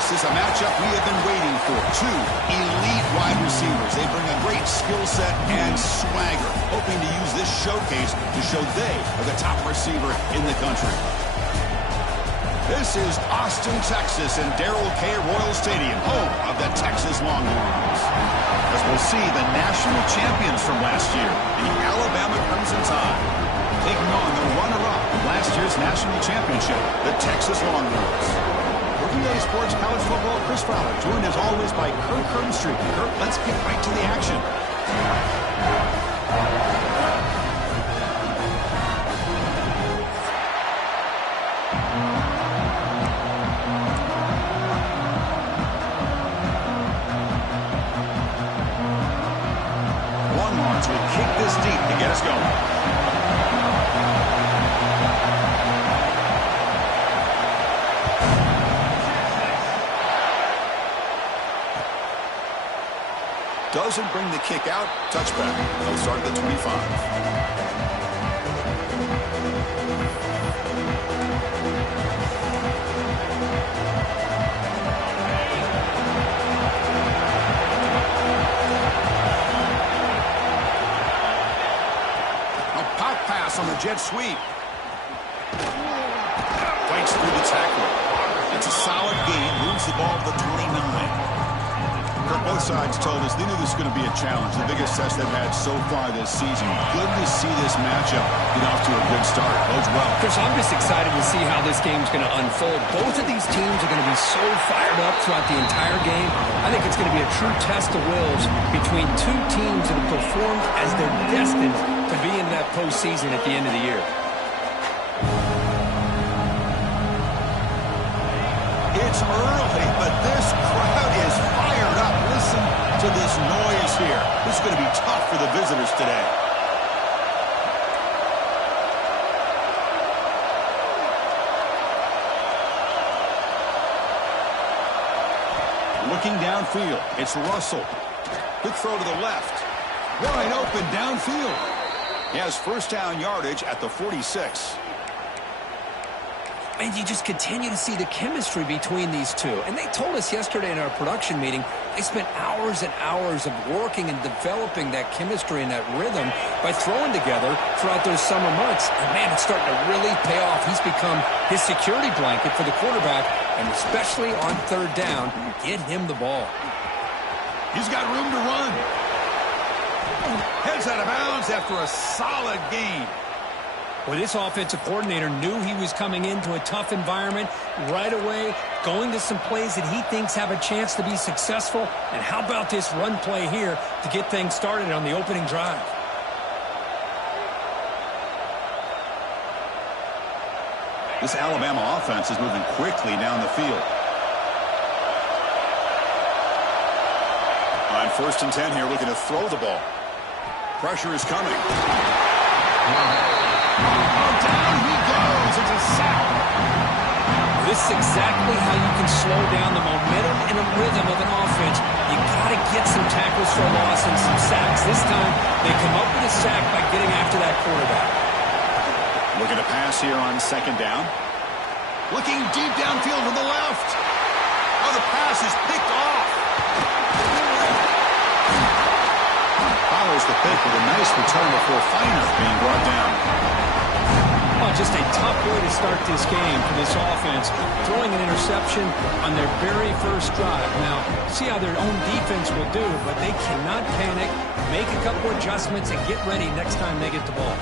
This is a matchup we have been waiting for. Two elite wide receivers. They bring a great skill set and swagger, hoping to use this showcase to show they are the top receiver in the country. This is Austin, Texas, and Darrell K. Royal Stadium, home of the Texas Longhorns. As we'll see the national champions from last year, the Alabama Crimson Tide, taking on the runner-up of last year's national championship, the Texas Longhorns. For VA Sports College Football, Chris Fowler, joined as always by Kurt Kernstreet. Kurt, let's get right to the action. Longhorns will kick this deep to get us going. Doesn't bring the kick out. Touchback. They'll start at the 25. A pop pass on the jet sweep. Breaks through the tackle. It's a solid gain. Moves the ball to the 29. Both sides told us they knew this was going to be a challenge, the biggest test they've had so far this season. Good to see this matchup get off to a good start. Bodes well. Chris, I'm just excited to see how this game's going to unfold. Both of these teams are going to be so fired up throughout the entire game. I think it's going to be a true test of wills between two teams that have performed as they're destined to be in that postseason at the end of the year. It's early, but this crowd is fired up. Listen to this noise here. This is going to be tough for the visitors today. Looking downfield, it's Russell. Good throw to the left. Wide open downfield. He has first down yardage at the 46. And you just continue to see the chemistry between these two. And they told us yesterday in our production meeting, they spent hours and hours of working and developing that chemistry and that rhythm by throwing together throughout those summer months. And, man, it's starting to really pay off. He's become his security blanket for the quarterback, and especially on third down, get him the ball. He's got room to run. Heads out of bounds after a solid gain. Well, this offensive coordinator knew he was coming into a tough environment right away, going to some plays that he thinks have a chance to be successful. And how about this run play here to get things started on the opening drive? This Alabama offense is moving quickly down the field. On 1st and 10 here, looking to throw the ball. Pressure is coming. Down he goes. It's a sack. This is exactly how you can slow down the momentum and the rhythm of an offense. You got to get some tackles for a loss and some sacks. This time, they come up with a sack by getting after that quarterback. Looking to pass here on 2nd down. Looking deep downfield to the left. Oh, the pass is picked off. Follows the pick with a nice return before Feiner being brought down. Oh, just a tough way to start this game for this offense, throwing an interception on their very first drive. Now, see how their own defense will do, but they cannot panic, make a couple adjustments, and get ready next time they get the ball.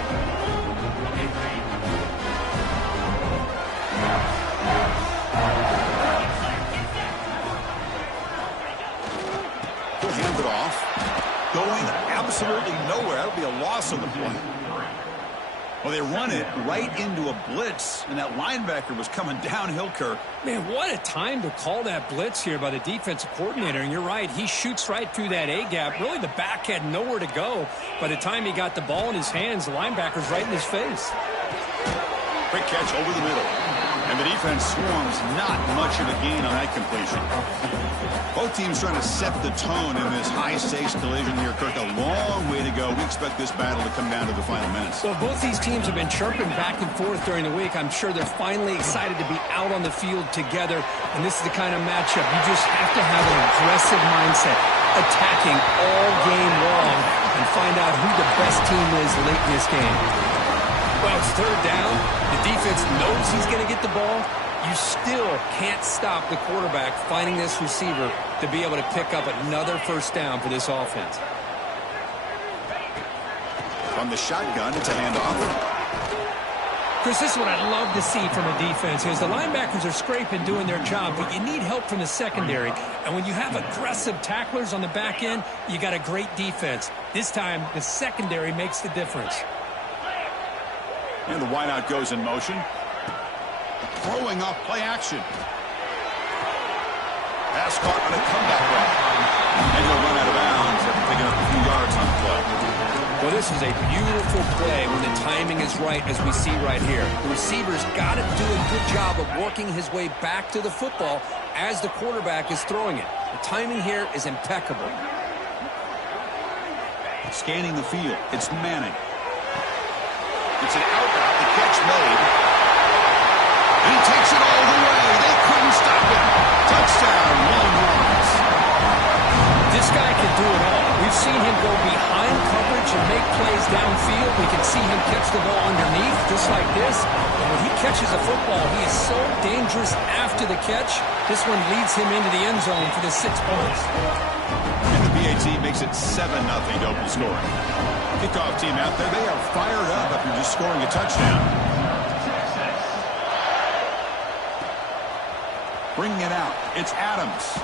He'll hand it off. Going absolutely nowhere. That'll be a loss on the play. Well, they run it right into a blitz, and that linebacker was coming downhill, Kirk. Man, what a time to call that blitz here by the defensive coordinator. And you're right, he shoots right through that A-gap. Really, the back had nowhere to go. By the time he got the ball in his hands, the linebacker's right in his face. Quick catch over the middle. And the defense swarms not much of a gain on that completion. Both teams trying to set the tone in this high-stakes collision here, Kirk. A long way to go. We expect this battle to come down to the final minutes. So both these teams have been chirping back and forth during the week. I'm sure they're finally excited to be out on the field together. And this is the kind of matchup you just have to have an aggressive mindset, attacking all game long, and find out who the best team is late in this game. Well, it's third down. The defense knows he's going to get the ball. You still can't stop the quarterback finding this receiver to be able to pick up another first down for this offense. From the shotgun, it's a handoff. Chris, this is what I'd love to see from a defense is the linebackers are scraping, doing their job, but you need help from the secondary. And when you have aggressive tacklers on the back end, you got a great defense. This time, the secondary makes the difference. And the wideout goes in motion. Throwing off play action. Pass caught on a comeback run. And he'll run out of bounds after picking up a few yards on the play. Well, this is a beautiful play when the timing is right, as we see right here. The receiver's got to do a good job of working his way back to the football as the quarterback is throwing it. The timing here is impeccable. Scanning the field. It's Manning. It's an out route. The catch made. And he takes it all the way. They couldn't stop him. Touchdown, Willie Morris. This guy can do it all. We've seen him go behind coverage and make plays downfield. We can see him catch the ball underneath, just like this. And when he catches a football, he is so dangerous after the catch. This one leads him into the end zone for the 6 points. And the BAT makes it 7-0 open scoring. Kickoff team out there, they are fired up after just scoring a touchdown. Bringing it out, it's Adams.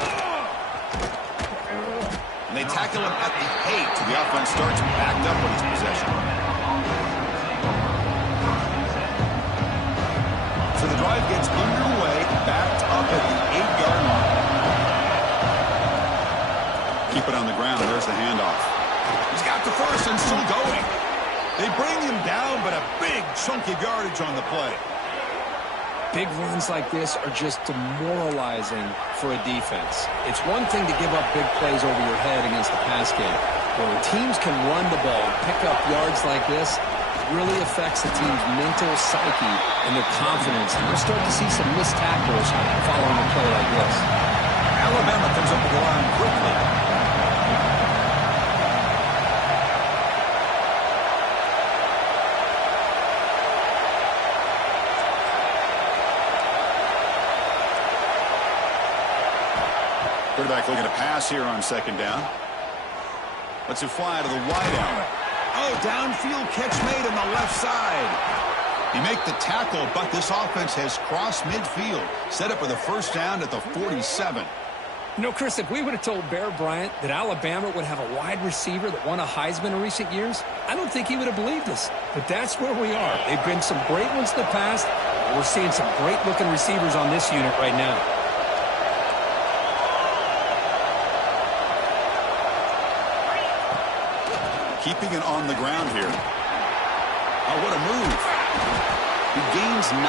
And they tackle him at the 8. The offense starts backed up on his possession. So the drive gets underway, backed up at the 8-yard line. Keep it on the ground, there's the handoff. He's got the first and still going. They bring him down, but a big chunk of yardage on the play. Big runs like this are just demoralizing for a defense. It's one thing to give up big plays over your head against the pass game, but when teams can run the ball and pick up yards like this, it really affects the team's mental psyche and their confidence. And you'll start to see some missed tackles following a play like this. Alabama comes up with the line quickly. Quarterback looking to pass here on second down. Let's it fly to the wideout. Oh, downfield catch made on the left side. He make the tackle, but this offense has crossed midfield. Set up for the first down at the 47. You know, Chris, if we would have told Bear Bryant that Alabama would have a wide receiver that won a Heisman in recent years, I don't think he would have believed us. But that's where we are. They've been some great ones in the past. We're seeing some great-looking receivers on this unit right now. Keeping it on the ground here. Oh, what a move. He gains 9,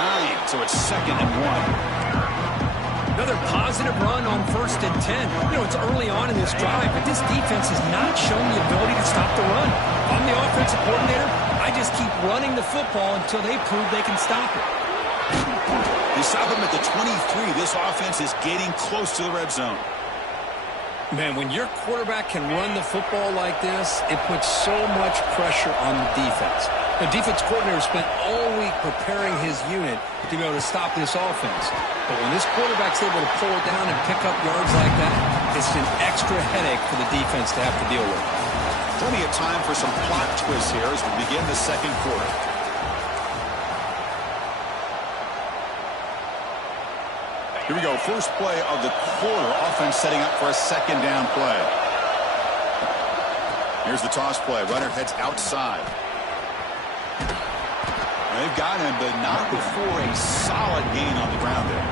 so it's 2nd and 1. Another positive run on 1st and 10. You know, it's early on in this drive, but this defense has not shown the ability to stop the run. I'm the offensive coordinator. I just keep running the football until they prove they can stop it. They stop him at the 23. This offense is getting close to the red zone. Man, when your quarterback can run the football like this, it puts so much pressure on the defense. The defense coordinator spent all week preparing his unit to be able to stop this offense. But when this quarterback's able to pull it down and pick up yards like that, it's an extra headache for the defense to have to deal with. Plenty of time for some plot twists here as we begin the second quarter. Here we go, first play of the quarter. Offense setting up for a second down play. Here's the toss play. Runner heads outside. They've got him, but not before a solid gain on the ground there.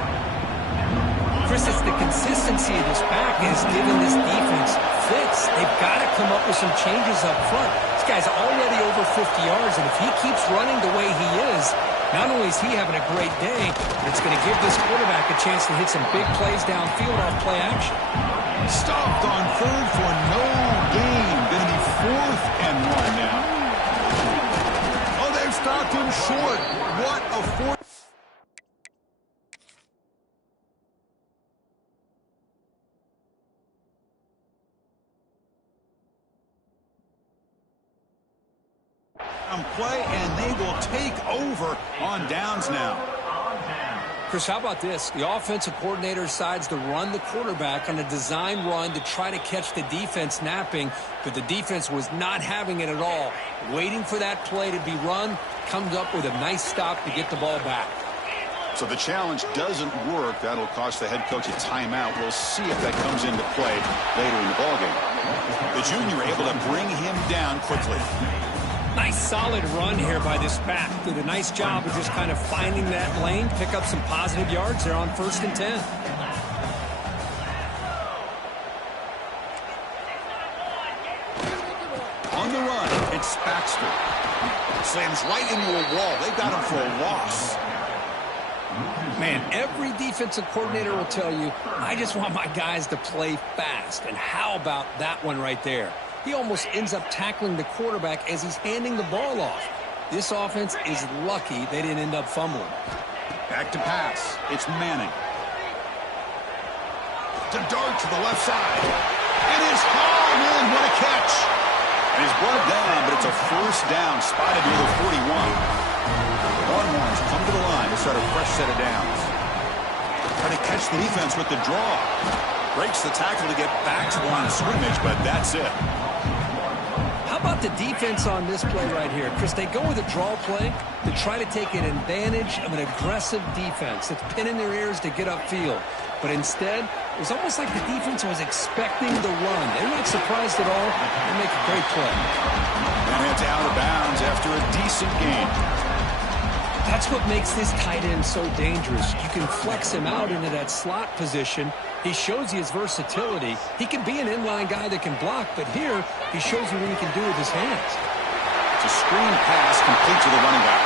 Chris, it's the consistency of this back is giving this defense fits. They've got to come up with some changes up front. This guy's already over 50 yards, and if he keeps running the way he is, not only is he having a great day, but it's going to give this quarterback a chance to hit some big plays downfield off play action. Stopped on third for no gain. Going to be 4th and 1 now. Oh, they've stopped him short. What a fourth. Play, and they will take over on downs now. Chris, how about this? The offensive coordinator decides to run the quarterback on a design run to try to catch the defense napping, but the defense was not having it at all. Waiting for that play to be run, comes up with a nice stop to get the ball back. So the challenge doesn't work. That'll cost the head coach a timeout. We'll see if that comes into play later in the ballgame. The junior able to bring him down quickly. Nice solid run here by this back. Did a nice job of just kind of finding that lane, pick up some positive yards there on 1st and 10. On the run, it's Baxter. Slams right into a wall. They've got him for a loss. Man, every defensive coordinator will tell you, I just want my guys to play fast. And how about that one right there? He almost ends up tackling the quarterback as he's handing the ball off. This offense is lucky they didn't end up fumbling. Back to pass. It's Manning. To dart to the left side. It is high, man. What a catch. And he's brought down, but it's a 1st down, spotted near the 41. The Longhorns come to the line to start a fresh set of downs. Try to catch the defense with the draw. Breaks the tackle to get back to the line of scrimmage, but that's it. How about the defense on this play right here? Chris, they go with a draw play to try to take an advantage of an aggressive defense that's pinning their ears to get upfield. But instead, it was almost like the defense was expecting the run. They're not surprised at all. They make a great play. And it's out of bounds after a decent gain. That's what makes this tight end so dangerous. You can flex him out into that slot position. He shows you his versatility. He can be an inline guy that can block, but here he shows you what he can do with his hands. It's a screen pass complete to the running back.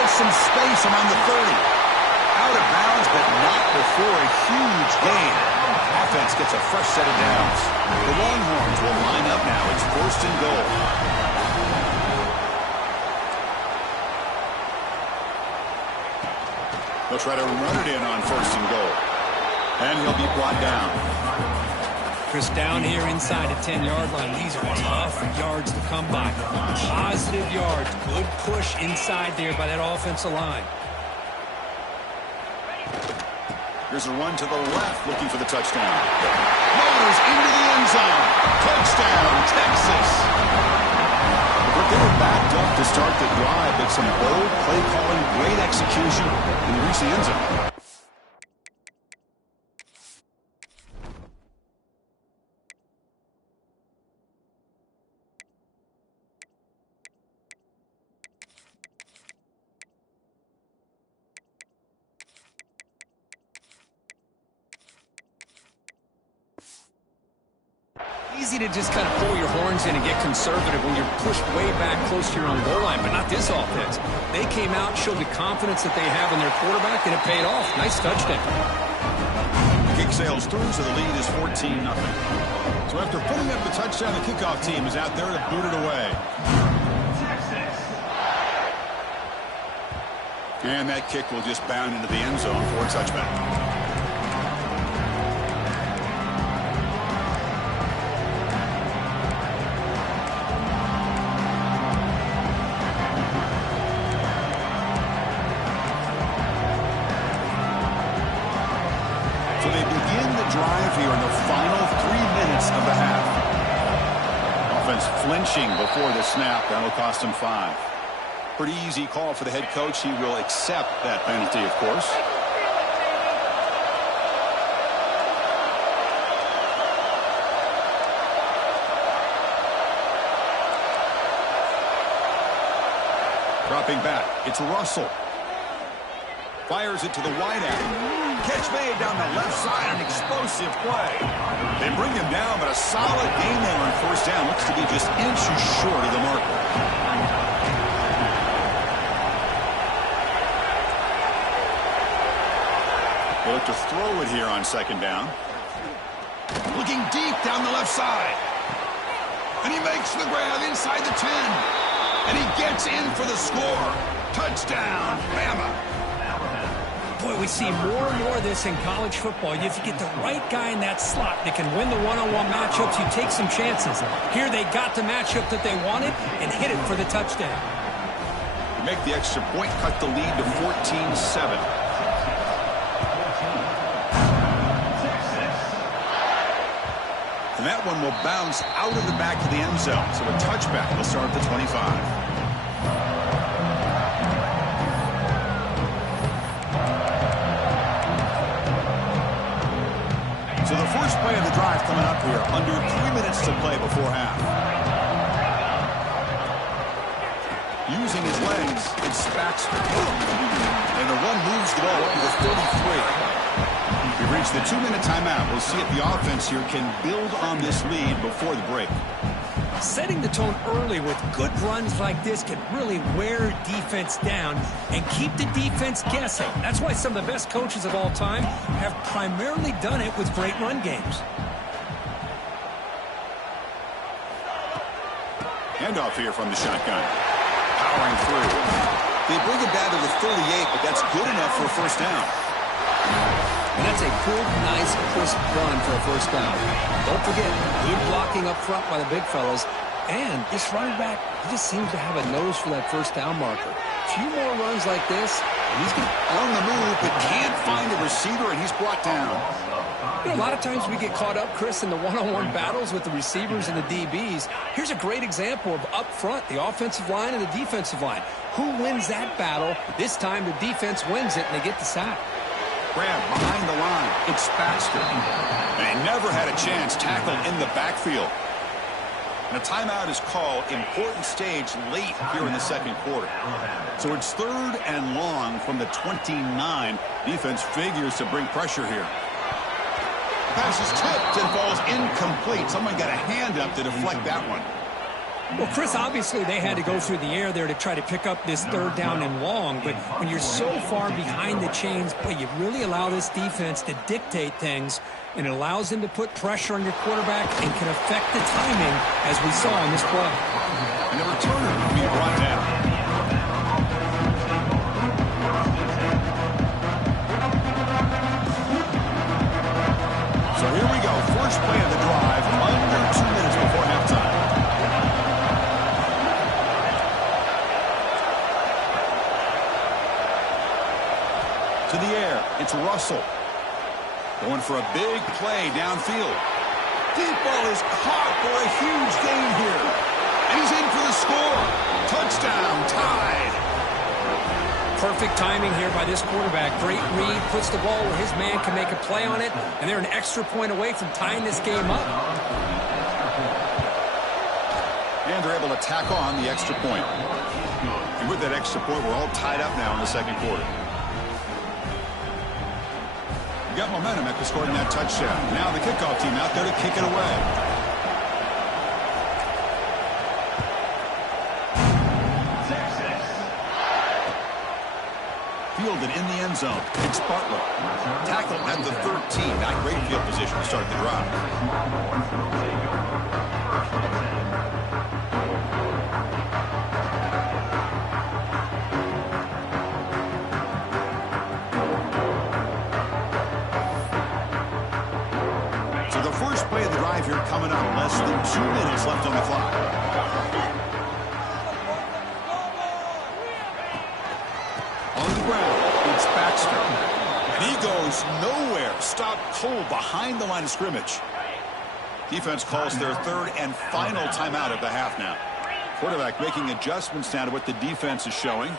Gets some space around the 30. Out of bounds, but not before a huge gain. Offense gets a fresh set of downs. The Longhorns will line up now. It's 1st and goal. They'll try to run it in on 1st and goal. And he'll be brought down. Chris, down here inside the 10-yard line, these are tough yards to come by. Positive yards. Good push inside there by that offensive line. Here's a run to the left, looking for the touchdown. Motors into the end zone. Touchdown, Texas. But they were backed up to start the drive, but some bold play calling, great execution, and they reached the end zone. Easy to just kind of pull your horns in and get conservative when you're pushed way back close to your own goal line, but not this offense. They came out, showed the confidence that they have in their quarterback, and it paid off. Nice touchdown. Kick sails through, so the lead is 14-0. So after putting up the touchdown, the kickoff team is out there to boot it away. And that kick will just bound into the end zone for a touchback. So they begin the drive here in the final 3 minutes of the half. Offense flinching before the snap. That'll cost him 5. Pretty easy call for the head coach. He will accept that penalty, of course. Dropping back. It's Russell. Fires it to the wideout. Catch made down the left side, an explosive play. They bring him down, but a solid gain there on 1st down. Looks to be just inches short of the mark. look to throw it here on second down. Looking deep down the left side. And he makes the grab inside the 10. And he gets in for the score. Touchdown, Bama. Boy, we see more and more of this in college football. If you get the right guy in that slot that can win the one-on-one matchups, you take some chances. Here they got the matchup that they wanted and hit it for the touchdown. Make the extra point, cut the lead to 14-7. And that one will bounce out of the back of the end zone. So a touchback will start at the 25. So the first play of the drive coming up here. Under 3 minutes to play before half. Using his legs, it's Baxter. And the run moves the ball up to the 33. We've reached the 2-minute timeout. We'll see if the offense here can build on this lead before the break. Setting the tone early with good runs like this can really wear defense down and keep the defense guessing. That's why some of the best coaches of all time have primarily done it with great run games. Handoff here from the shotgun. Powering through. They bring it down to the 38, but that's good enough for a first down. And that's a good, nice, crisp run for a first down. Don't forget, good blocking up front by the big fellas. And this running back, he just seems to have a nose for that first down marker. A few more runs like this, and he's going to on the move, but can't find a receiver, and he's brought down. You know, a lot of times we get caught up, Chris, in the one-on-one battles with the receivers and the DBs. Here's a great example of up front, the offensive line and the defensive line. Who wins that battle? This time the defense wins it, and they get the sack. Grab behind the line. It's Baxter. And he never had a chance tackled in the backfield. And a timeout is called. Important stage late here in the second quarter. So it's 3rd and long from the 29. Defense figures to bring pressure here. Pass is tipped and falls incomplete. Someone got a hand up to deflect that one. Well, Chris, obviously they had to go through the air there to try to pick up this 3rd down and long, but when you're so far behind the chains, boy, you really allow this defense to dictate things, and it allows them to put pressure on your quarterback and can affect the timing, as we saw in this play. And the returner will be brought down. So here we go. First play of the drive, under 2 minutes before halftime. To the air, it's Russell. Going for a big play downfield. Deep ball is caught for a huge gain here. And he's in for the score. Touchdown, tied. Perfect timing here by this quarterback. Great read, puts the ball where his man can make a play on it, and they're an extra point away from tying this game up. And they're able to tack on the extra point. And with that extra point, we're all tied up now in the second quarter. Got momentum after scoring that touchdown. Now the kickoff team out there to kick it away. Fielded in the end zone. It's Butler. Tackled at the 13. Not great field position to start the drive. Here coming up, less than 2 minutes left on the clock. On the ground, it's Baxter. And he goes nowhere. Stopped cold behind the line of scrimmage. Defense calls their 3rd and final timeout of the half now. Quarterback making adjustments now to what the defense is showing.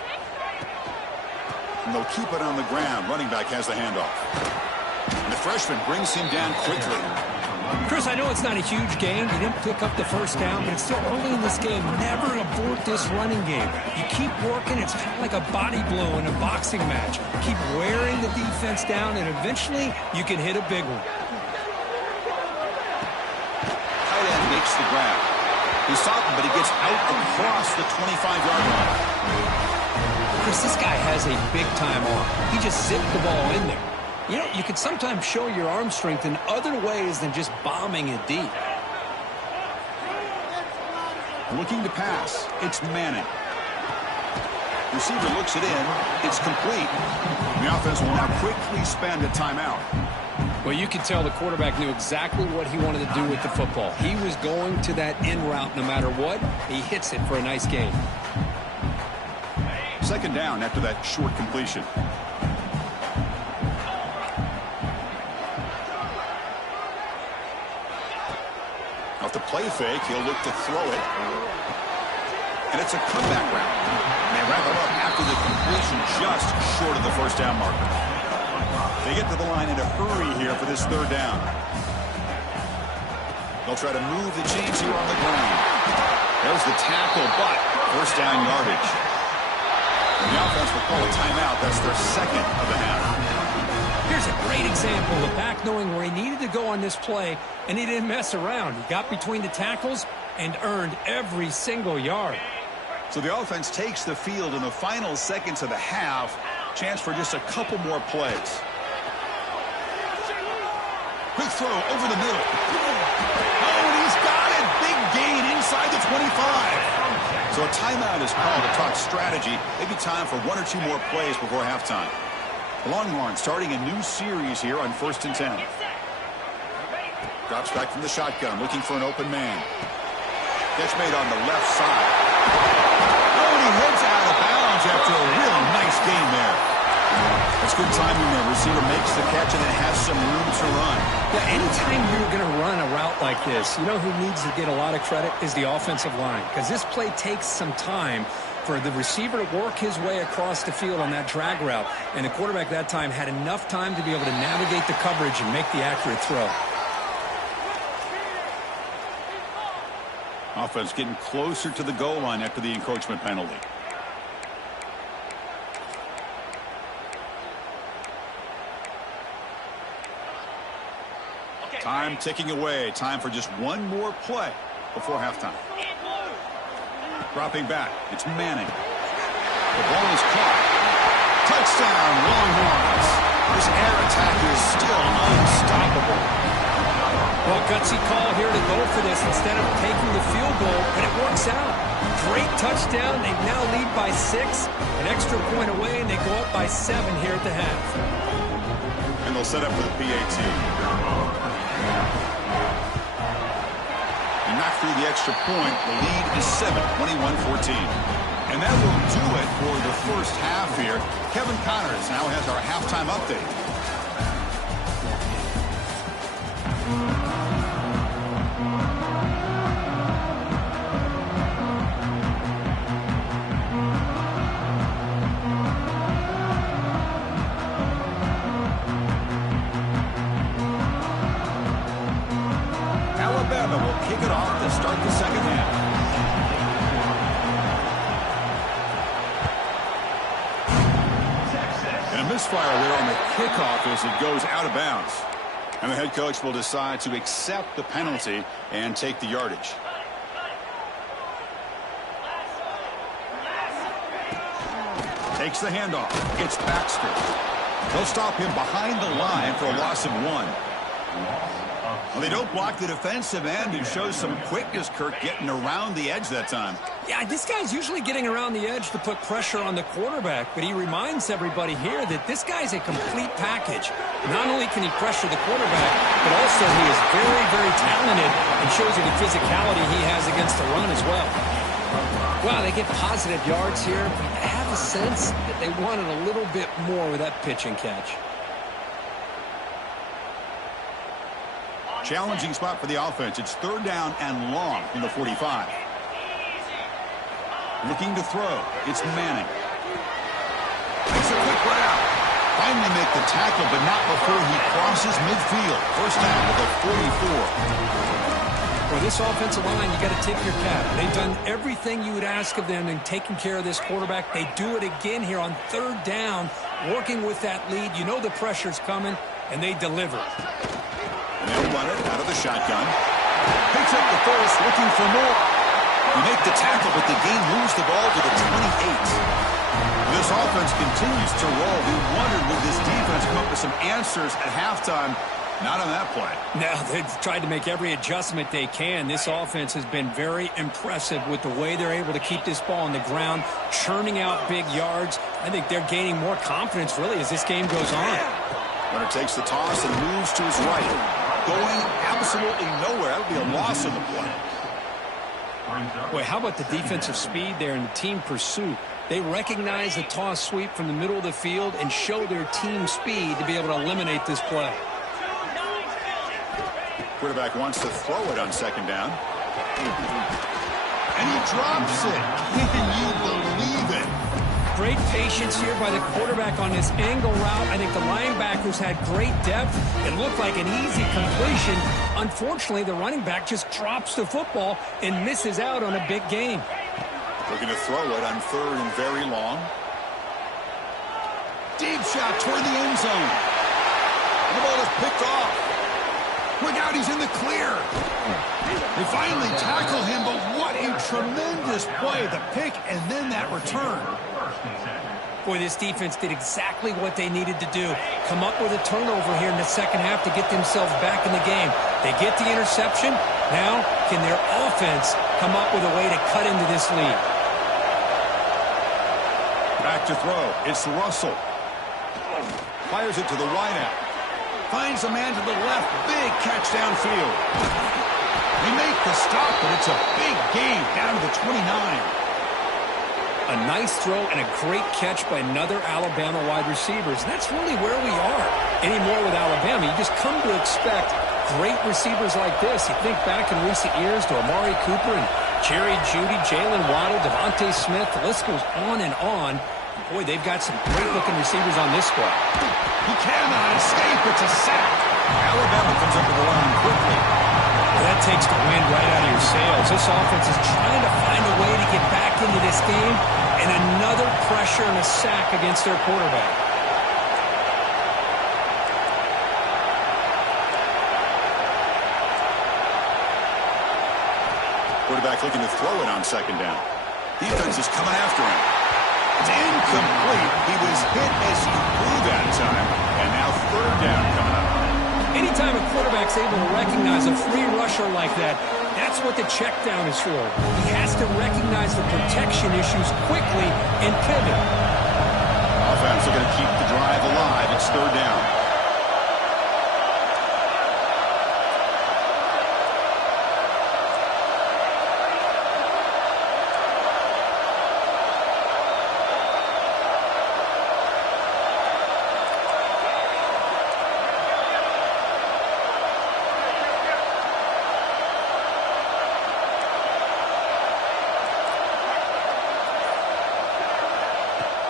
And they'll keep it on the ground. Running back has the handoff. And the freshman brings him down quickly. Chris, I know it's not a huge gain. You didn't pick up the first down, but it's still early in this game. Never abort this running game. You keep working. It's kind of like a body blow in a boxing match. Keep wearing the defense down, and eventually you can hit a big one. Tight end makes the grab. He's stopping, but he gets out across the 25-yard line. Chris, this guy has a big-time arm. He just zipped the ball in there. You know, you can sometimes show your arm strength in other ways than just bombing it deep. Looking to pass. It's Manning. Receiver looks it in. It's complete. The offense will now quickly spend a timeout. Well, you could tell the quarterback knew exactly what he wanted to do with the football. He was going to that in route no matter what. He hits it for a nice gain. Second down after that short completion. Off the play fake, he'll look to throw it. And it's a comeback route. And they wrap it up after the completion just short of the first down marker. They get to the line in a hurry here for this third down. They'll try to move the chains here on the ground. There's the tackle, but first down yardage. The offense will call a timeout. That's their second of the half. Here's a great example of back knowing where he needed to go on this play, and he didn't mess around. He got between the tackles and earned every single yard. So the offense takes the field in the final seconds of the half. Chance for just a couple more plays. Quick throw over the middle. Oh, and he's got it. Big gain inside the 25. So a timeout is called to talk strategy. Maybe time for one or two more plays before halftime. The Longhorns starting a new series here on 1st and 10. Drops back from the shotgun, looking for an open man. Catch made on the left side. Oh, and he heads out of bounds after a real nice gain there. That's good timing there. Receiver makes the catch and then has some room to run. Yeah, anytime you're going to run a route like this, you know who needs to get a lot of credit is the offensive line, because this play takes some time for the receiver to work his way across the field on that drag route, and the quarterback that time had enough time to be able to navigate the coverage and make the accurate throw. Offense getting closer to the goal line after the encroachment penalty. Time ticking away. Time for just one more play before halftime. Dropping back. It's Manning. The ball is caught. Touchdown, Longhorns. This air attack is still unstoppable. Well, gutsy call here to go for this instead of taking the field goal, but it works out. Great touchdown. They now lead by 6. An extra point away, and they go up by 7 here at the half. And they'll set up for the PAT. And knock through the extra point. The lead is 7, 21-14. And that will do it for the first half here. Kevin Connors now has our halftime update. Alabama will kick it off to start the second half. And a misfire there on the kickoff as it goes out of bounds. And the head coach will decide to accept the penalty and take the yardage. Takes the handoff. It's Baxter. They'll stop him behind the line for a loss of 1. Well, they don't block the defensive end and show some quickness, Kirk, getting around the edge that time. Yeah, this guy's usually getting around the edge to put pressure on the quarterback, but he reminds everybody here that this guy's a complete package. Not only can he pressure the quarterback, but also he is very, very talented and shows you the physicality he has against the run as well. Wow, they get positive yards here, but I have a sense that they wanted a little bit more with that pitch and catch. Challenging spot for the offense. It's third down and long from the 45. Looking to throw. It's Manning. Makes a quick route. Finally make the tackle, but not before he crosses midfield. First down at the 44. For this offensive line, you got to tip your cap. They've done everything you would ask of them in taking care of this quarterback. They do it again here on third down, working with that lead. You know the pressure's coming, and they deliver. And they'll run it out of the shotgun. Picks up the first, looking for more. You make the tackle, but the game moves the ball to the 28. This offense continues to roll. We wondered, would this defense come up with some answers at halftime? Not on that play. No, they've tried to make every adjustment they can. This offense has been very impressive with the way they're able to keep this ball on the ground, churning out big yards. I think they're gaining more confidence, really, as this game goes on. Runner takes the toss and moves to his right. Going absolutely nowhere. That would be a loss of the play. Boy, how about the defensive speed there and the team pursuit? They recognize the toss sweep from the middle of the field and show their team speed to be able to eliminate this play. Quarterback wants to throw it on second down. And he drops it. Can you believe it? Great patience here by the quarterback on this angle route. I think the linebackers had great depth. It looked like an easy completion. Unfortunately, the running back just drops the football and misses out on a big gain. Looking to throw it on third and very long. Deep shot toward the end zone. The ball is picked off. Look out, he's in the clear. They finally tackle him, but what a tremendous play. The pick and then that return. Boy, this defense did exactly what they needed to do. Come up with a turnover here in the second half to get themselves back in the game. They get the interception. Now, can their offense come up with a way to cut into this lead? Back to throw. It's Russell. Fires it to the wideout. Finds a man to the left. Big catch downfield. They make the stop, but it's a big gain down to the 29. A nice throw and a great catch by another Alabama wide receiver. That's really where we are anymore with Alabama. You just come to expect great receivers like this. You think back in recent years to Amari Cooper and Jerry Jeudy, Jalen Waddle, Devontae Smith. The list goes on and on. Boy, they've got some great-looking receivers on this squad. He cannot escape. It's a sack. Alabama comes up with the line quickly. Well, that takes the wind right out of your sails. This offense is trying to find a way to get back into this game, and another pressure and a sack against their quarterback. Quarterback looking to throw it on second down. Defense is coming after him. It's incomplete. He was hit as he blew that time. And now third down coming up. Anytime a quarterback's able to recognize a free rusher like that, that's what the check down is for. He has to recognize the protection issues quickly and pivot. Offense are going to keep the drive alive. It's third down.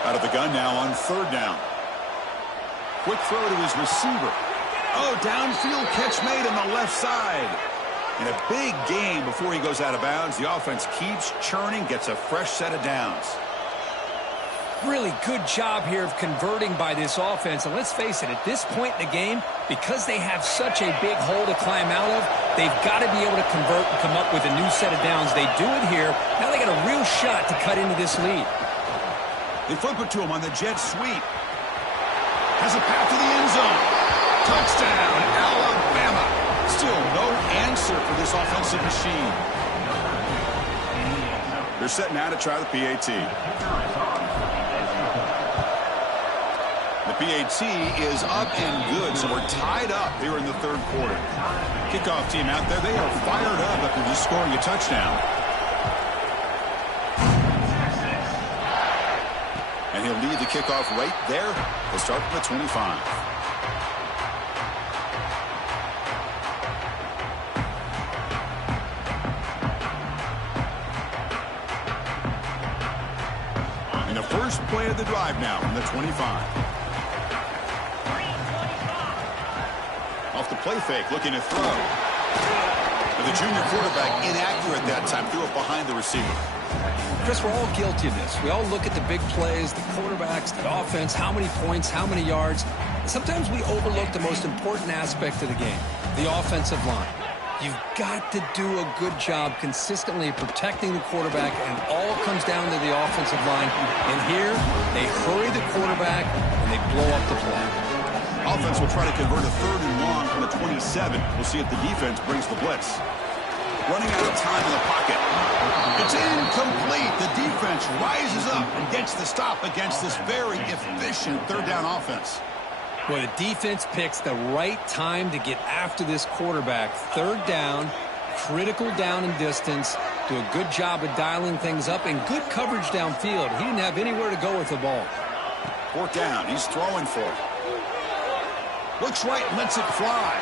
Out of the gun now on third down. Quick throw to his receiver. Oh, downfield catch made on the left side. And a big gain before he goes out of bounds. The offense keeps churning, gets a fresh set of downs. Really good job here of converting by this offense. And let's face it, at this point in the game, because they have such a big hole to climb out of, they've got to be able to convert and come up with a new set of downs. They do it here. Now they got a real shot to cut into this lead. They flip it to him on the jet sweep. Has a path to the end zone. Touchdown, Alabama. Still no answer for this offensive machine. They're set now to try the PAT. The PAT is up and good, so we're tied up here in the third quarter. Kickoff team out there, they are fired up after just scoring a touchdown. And he'll lead the kickoff right there. He'll start from the 25. And the first play of the drive now from the 25. Off the play fake, looking to throw. But the junior quarterback inaccurate that time, threw it behind the receiver. Chris, we're all guilty of this. We all look at the big plays, the quarterbacks, the offense, how many points, how many yards. Sometimes we overlook the most important aspect of the game, the offensive line. You've got to do a good job consistently protecting the quarterback, and all comes down to the offensive line. And here, they hurry the quarterback, and they blow up the play. Offense will try to convert a 3rd and long from the 27. We'll see if the defense brings the blitz. Running out of time in the pocket. It's incomplete. The defense rises up and gets the stop against this very efficient 3rd down offense. Well, the defense picks the right time to get after this quarterback. 3rd down, critical down and distance. Do a good job of dialing things up and good coverage downfield. He didn't have anywhere to go with the ball. 4th down. He's throwing for it. Looks right and lets it fly.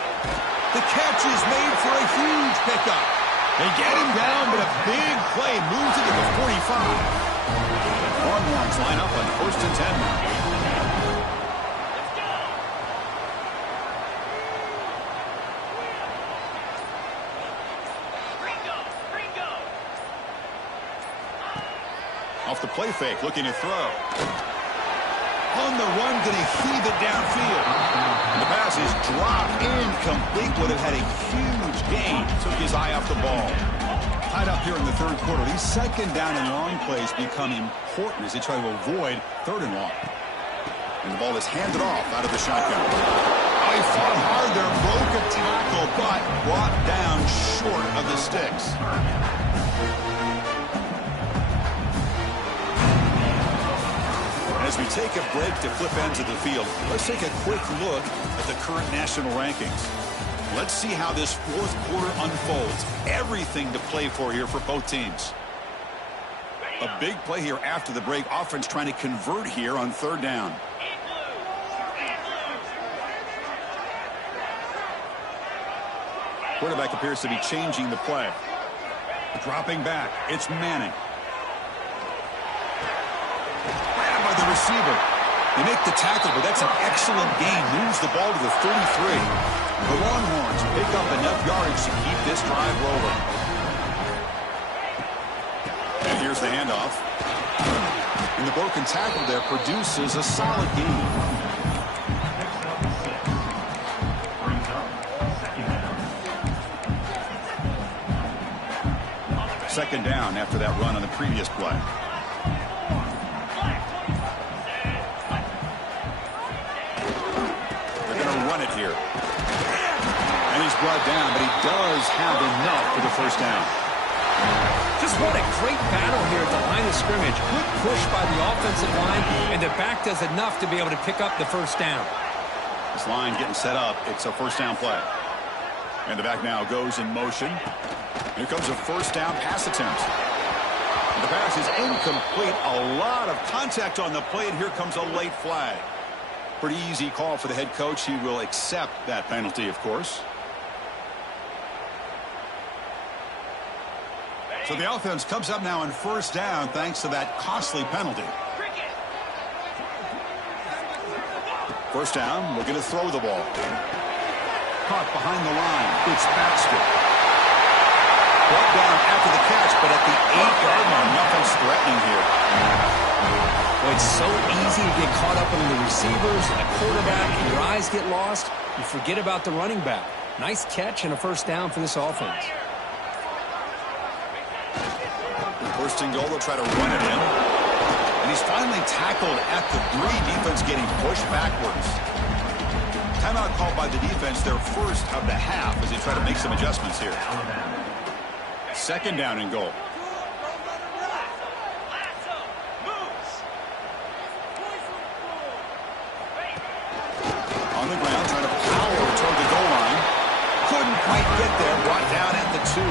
The catch is made for a huge pickup. They get him down, but a big play moves it to the 45. Longhorns line up on 1st and 10 now. Off the play fake, looking to throw. On the run, going to heave it downfield. And the pass is dropped incomplete. Would have had a huge gain. Took his eye off the ball. Tied up here in the 3rd quarter. These 2nd down and long plays become important as they try to avoid 3rd and long. And the ball is handed off out of the shotgun. Oh, he fought hard there, broke a tackle, but brought down short of the sticks. As we take a break to flip ends of the field, let's take a quick look at the current national rankings. Let's see how this 4th quarter unfolds. Everything to play for here for both teams. A big play here after the break. Offense trying to convert here on 3rd down. Quarterback appears to be changing the play. Dropping back. It's Manning. The receiver. They make the tackle, but that's an excellent gain. Moves the ball to the 33. The Longhorns pick up enough yardage to keep this drive rolling. And here's the handoff. And the broken tackle there produces a solid gain. Second down after that run on the previous play. Here. And he's brought down, but he does have enough for the 1st down. Just what a great battle here at the line of scrimmage. Good push by the offensive line, and the back does enough to be able to pick up the 1st down. This line getting set up. It's a 1st down play. And the back now goes in motion. Here comes a 1st down pass attempt. And the pass is incomplete. A lot of contact on the play, and here comes a late flag. Pretty easy call for the head coach. He will accept that penalty, of course. So the offense comes up now on 1st down thanks to that costly penalty. 1st down, looking to throw the ball. Caught behind the line. It's Baxter. Brought down after the catch, but at the 8-yard line, nothing's threatening here. Well, it's so easy to get caught up in the receivers and the quarterback, and your eyes get lost. You forget about the running back. Nice catch and a 1st down for this offense. 1st and goal, they'll try to run it in. And he's finally tackled at the 3. Defense getting pushed backwards. Timeout called by the defense, their 1st of the half, as they try to make some adjustments here. 2nd down and goal. On the ground, trying to power toward the goal line. Couldn't quite get there, brought down at the 2.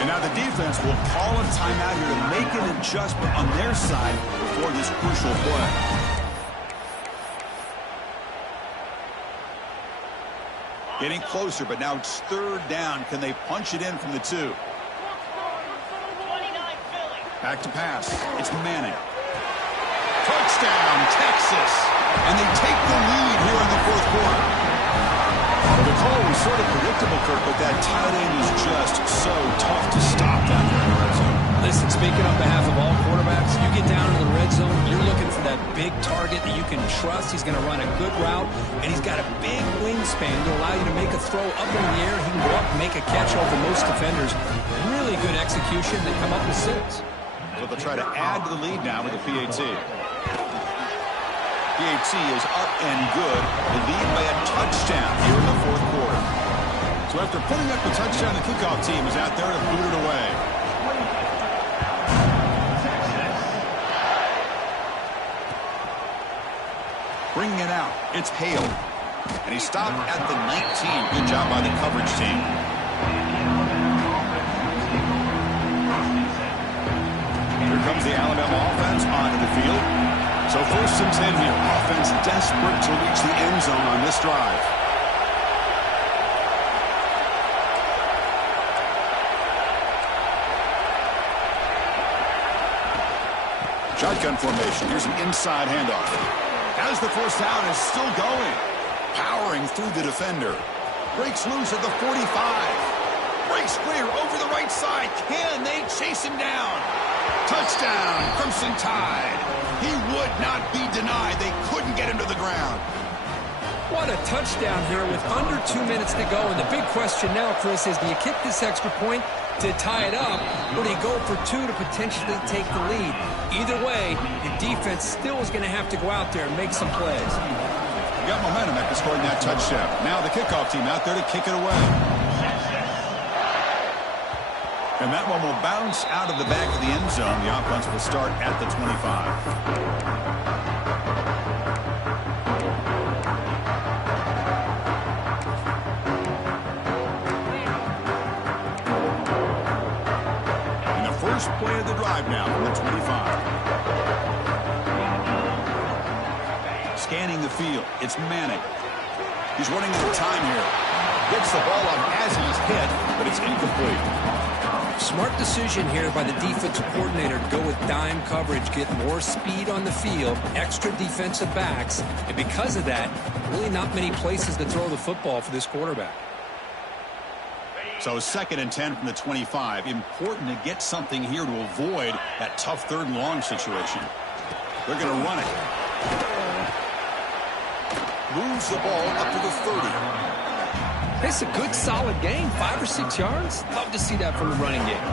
And now the defense will call a timeout here to make an adjustment on their side before this crucial play. Getting closer, but now it's 3rd down. Can they punch it in from the 2? Back to pass. It's Manning. Touchdown, Texas. And they take the lead here in the 4th quarter. Well, the call was sort of predictable, Kirk, but that tight end is just so tough to stop down there in the red zone. Listen, speaking on behalf of all quarterbacks, you get down into the red zone, you're looking for that big target that you can trust. He's going to run a good route, and he's got a big wingspan to allow you to make a throw up in the air. He can go up and make a catch over most defenders. Really good execution. They come up with 6. So they'll try to add to the lead now with the PAT. PAT is up and good. They lead by a touchdown here in the fourth quarter. So after putting up the touchdown, the kickoff team is out there to boot it away. Bringing it out, it's Hale. And he stopped at the 19. Good job by the coverage team. Here comes the Alabama offense onto the field. So 1st and 10 here. Offense desperate to reach the end zone on this drive. Shotgun formation. Here's an inside handoff. As the first down is still going. Powering through the defender. Breaks loose at the 45. Breaks clear over the right side. Can they chase him down? Touchdown, Crimson Tide. He would not be denied. They couldn't get him to the ground. What a touchdown here with under 2 minutes to go. And the big question now, Chris, is do you kick this extra point to tie it up, or do you go for 2 to potentially take the lead? Either way, the defense still is going to have to go out there and make some plays. We got momentum after scoring that touchdown. Now the kickoff team out there to kick it away. And that one will bounce out of the back of the end zone. The offense will start at the 25. First play of the drive now from the 25. Scanning the field. It's Manning. He's running out of time here. Gets the ball up as he's hit, but it's incomplete. Smart decision here by the defensive coordinator to go with dime coverage, get more speed on the field, extra defensive backs, and because of that, really not many places to throw the football for this quarterback. So 2nd and 10 from the 25. Important to get something here to avoid that tough 3rd and long situation. They're going to run it. Moves the ball up to the 30. It's a good, solid game. 5 or 6 yards. Love to see that from the running game.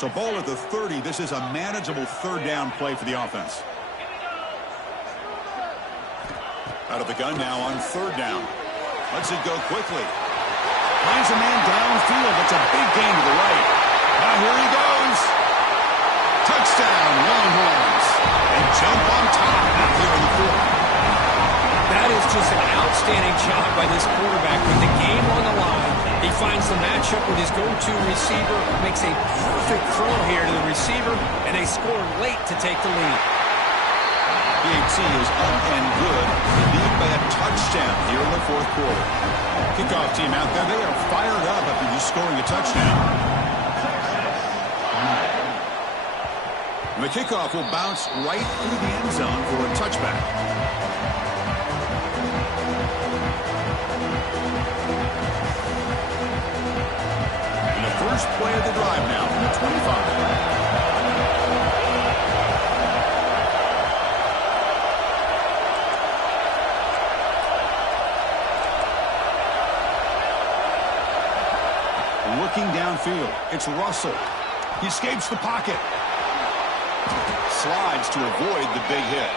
So ball at the 30. This is a manageable 3rd down play for the offense. Out of the gun now on 3rd down. Lets it go quickly. Finds a man downfield. It's a big gain to the right. Now here he goes. Touchdown, Longhorns. And jump on top out here in the 4th. That is just an outstanding job by this quarterback with the game on the line. He finds the matchup with his go-to receiver, makes a perfect throw here to the receiver, and they score late to take the lead. PAT is up and good. They lead by a touchdown here in the 4th quarter. Kickoff team out there, they are fired up after just scoring a touchdown. And the kickoff will bounce right through the end zone for a touchback. First play of the drive now from the 25. Looking downfield, it's Russell. He escapes the pocket. Slides to avoid the big hit.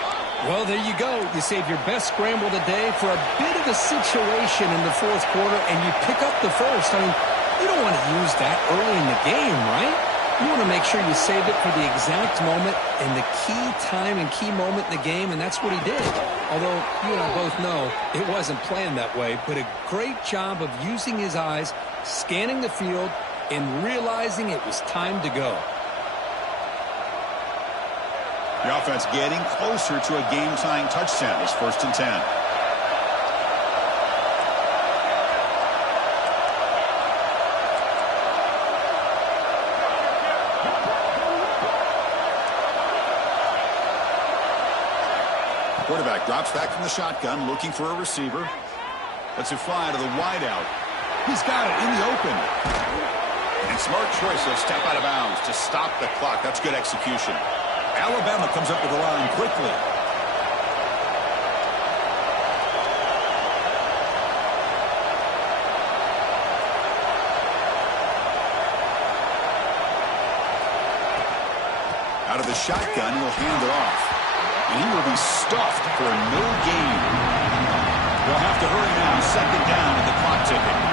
Well, there you go. You save your best scramble today for a bit of a situation in the 4th quarter, and you pick up the first. I mean, you don't want to use that early in the game, right? You want to make sure you save it for the exact moment and the key time and key moment in the game, and that's what he did. Although you and I both know it wasn't planned that way, but a great job of using his eyes, scanning the field, and realizing it was time to go. The offense getting closer to a game-tying touchdown. It's 1st and 10. Quarterback drops back from the shotgun, looking for a receiver. Lets it fly to the wideout. He's got it in the open. And smart choice, he'll step out of bounds to stop the clock. That's good execution. Alabama comes up with the line quickly. Out of the shotgun, he'll hand it off. And he will be stuffed for no gain. They'll have to hurry now. Second down and the clock ticking.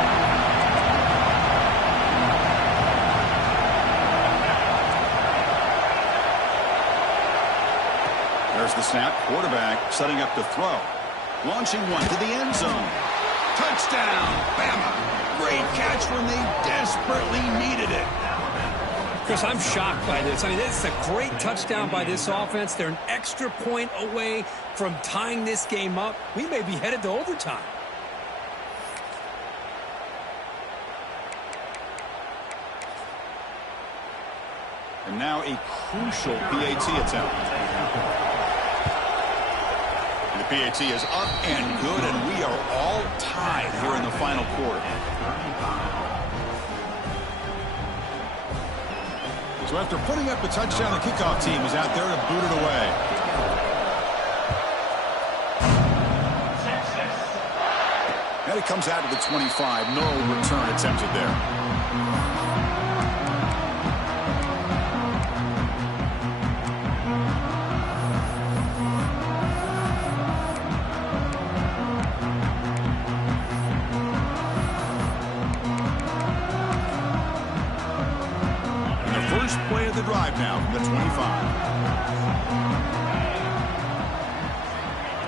There's the snap. Quarterback setting up to throw. Launching one to the end zone. Touchdown, Bama. Great catch when they desperately needed it. Chris, I'm shocked by this. I mean, it's a great touchdown by this offense. They're an extra point away from tying this game up. We may be headed to overtime. And now a crucial PAT attempt. And the PAT is up and good, and we are all tied here in the final quarter. So after putting up a touchdown, the kickoff team is out there to boot it away. And it comes out to the 25. No return attempted there. First play of the drive now from the 25.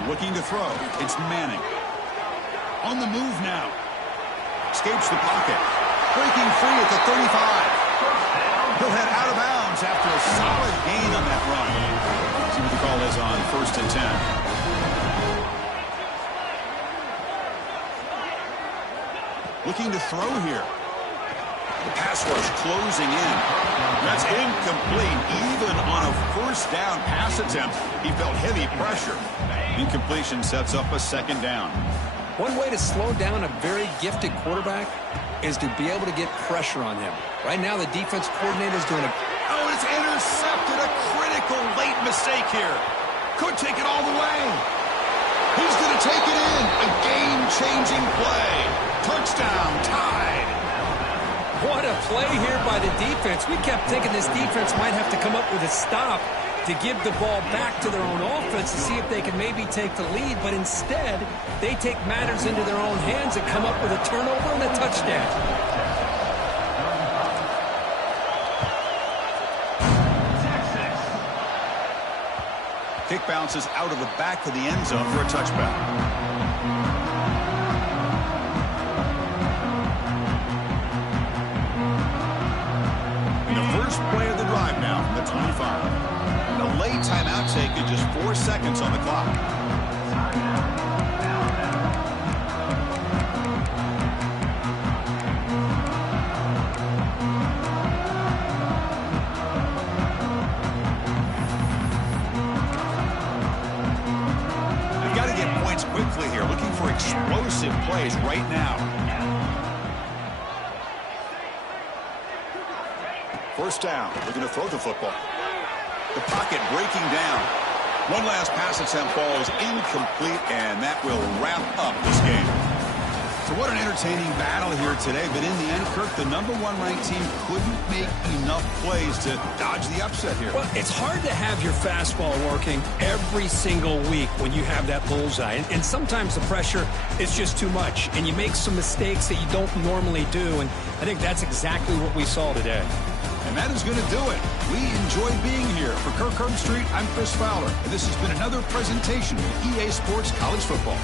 Looking to throw. It's Manning. On the move now. Escapes the pocket. Breaking free at the 35. He'll head out of bounds after a solid gain on that run. See what the call is on 1st and 10. Looking to throw here. The pass rush closing in. That's incomplete. Even on a first down pass attempt, he felt heavy pressure. Incompletion sets up a second down. One way to slow down a very gifted quarterback is to be able to get pressure on him. Right now, the defense coordinator is doing a... Oh, it's intercepted. A critical late mistake here. Could take it all the way. He's going to take it in. A game-changing play. Touchdown, tied. What a play here by the defense. We kept thinking this defense might have to come up with a stop to give the ball back to their own offense to see if they can maybe take the lead. But instead, they take matters into their own hands and come up with a turnover and a touchdown. Kick bounces out of the back of the end zone for a touchback. First play of the drive now from the 25. And a late timeout taken, just 4 seconds on the clock. They've got to get points quickly here, looking for explosive plays right now. First down, looking to throw the football. The pocket breaking down. One last pass attempt, ball is incomplete, and that will wrap up this game. So what an entertaining battle here today, but in the end, Kirk, the #1 ranked team couldn't make enough plays to dodge the upset here. Well, it's hard to have your fastball working every single week when you have that bullseye. And sometimes the pressure is just too much, and you make some mistakes that you don't normally do, and I think that's exactly what we saw today. And that is going to do it. We enjoyed being here. For Kirk Herbstreit, I'm Chris Fowler, and this has been another presentation of EA Sports College Football.